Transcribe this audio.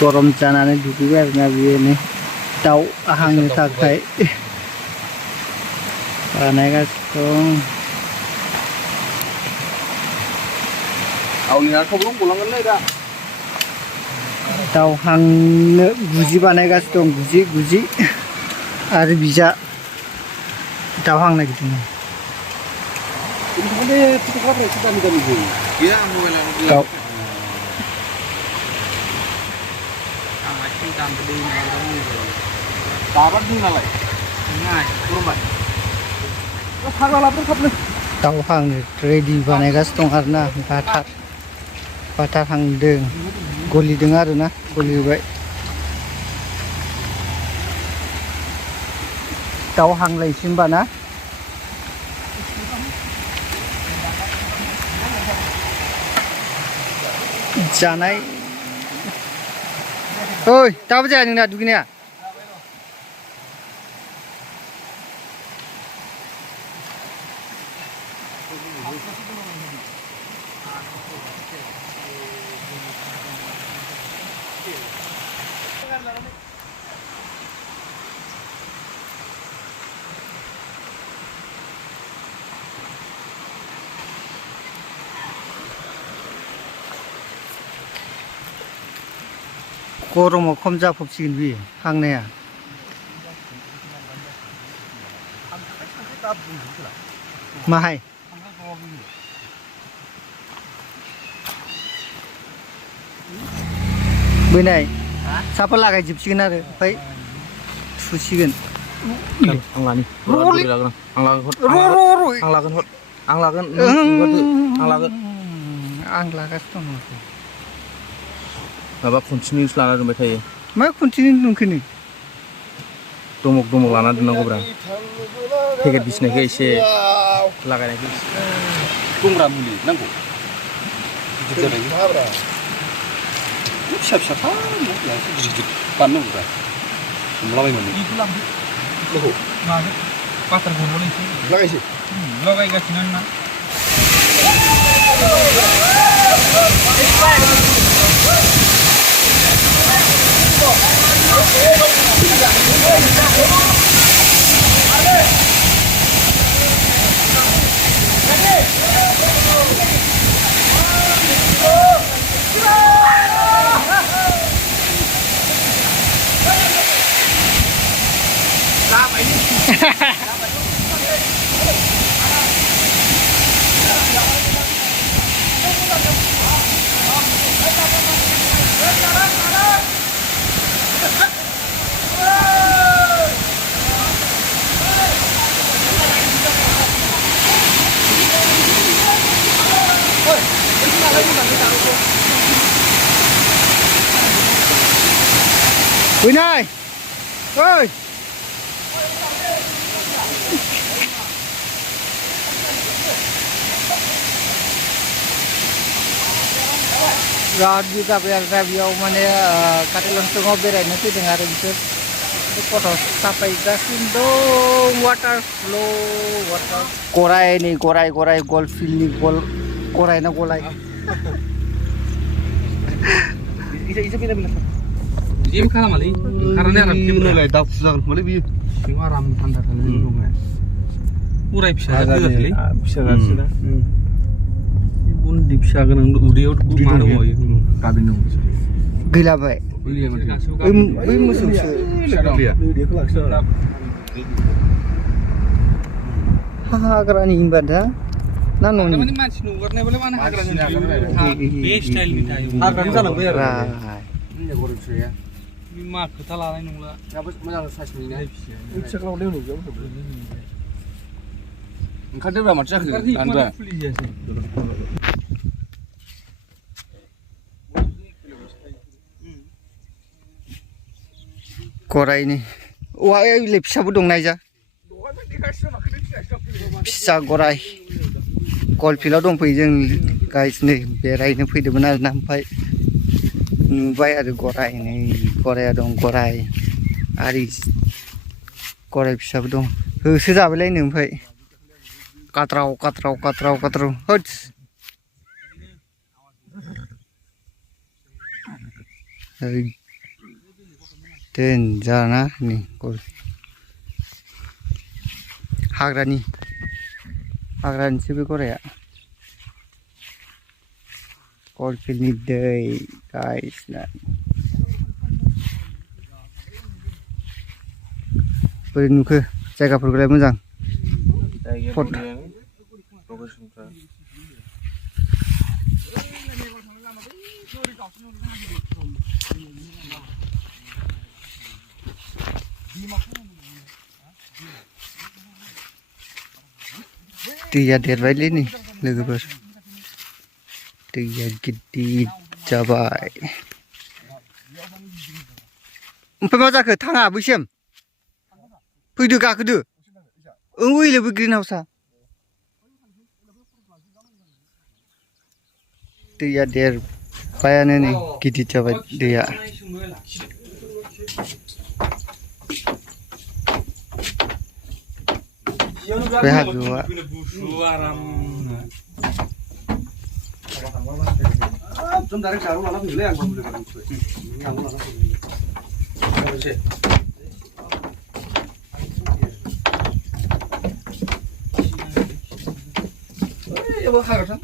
गरम जानानै दुगैबाय आरोना बियो नै दाउ हांनो थाखाय बानायगासिनो दं। दाउ हांनो गुजि बानायगासिनो दं, गुजि आरो बिजा दाउ हांनो नागिरदों। दाउ दाउ हांनो रेडि बानायगासिनो दं आरोना बाटार हांदों, गलिदों आरोना, गलिबाय। दाउ हांलायनोसै होनबा ना? जानाय ओइ दाबो जाया नोंना दुगैनाया? गरमाव खम जाफबसिगोन बियो हांनाया। माहाय बैनाय साफा लागायजोबसिगोन आरो ओमफ्राय थुसिगोन। आं लागासिनो दं। माबा कन्टिनिउस लाना दोनबाय थायो। मा कन्टिनिउ दोनखोनो? दमक लाना दोननांगौब्रा। पेकेट बिसिनायखौ एसे लागायनायखौ दंब्रा मुलि नांगौ। गिदिर जाबाय। फिसा गिदिर बानायनांगौब्रा। हमलाबायनानै। मानो? बाटार गनबोलायसै। लागायसै? लगायगासिनो ना। Winai, ơi, Rod juga review mana kata langsung ngobrol nanti dengar itu foto sampai gasin dong water flow water korai nih korai gold fill nih gold korai na golai isa bila Jim kalah mali karena Arab Jim nilai dah susah mali bi singo Arab tanda kan nunggu urai bisa kali bisa kan bun dipsa kan udah maru moy kabin nunggu gila baik musuh hagrani ibadah nanong ini masih nunggunya boleh mana hagrani best style nih tayo hagrani sana bayar ini goreng ya Bima kita lalai nunggu ngapus mana size ini bisa kalau dia nunggu kan dia berapa macam kan dia korai nih wah ini bisa budong naja bisa korai golfila dong pejeng guys nih berai nih pede benar nampai nubai ada korai nih korai dong korai aris korai bisa budong sudah belai nampai katrau hot देनजारना नै हाग्रानिसो बे गराया कलफिल्डनि दै guys ना बोरै नुखो जायगाफोरखौलाय मोजां दैया देरबायलै नै लोगोफोर दैया गिदिर जाबाय ओमफ्राय मा जाखो थाङा बैसिम फैदो गाखोदो ओइलाय बै ग्रिन हाउसआ दैया देरबायानो नै गिदिर जाबाय दैया बे हाजोआ 좀 다른 자로 하나 빌래 안 보면 되는 거지. 양을 하나 보면. 그렇지. 여보 하여튼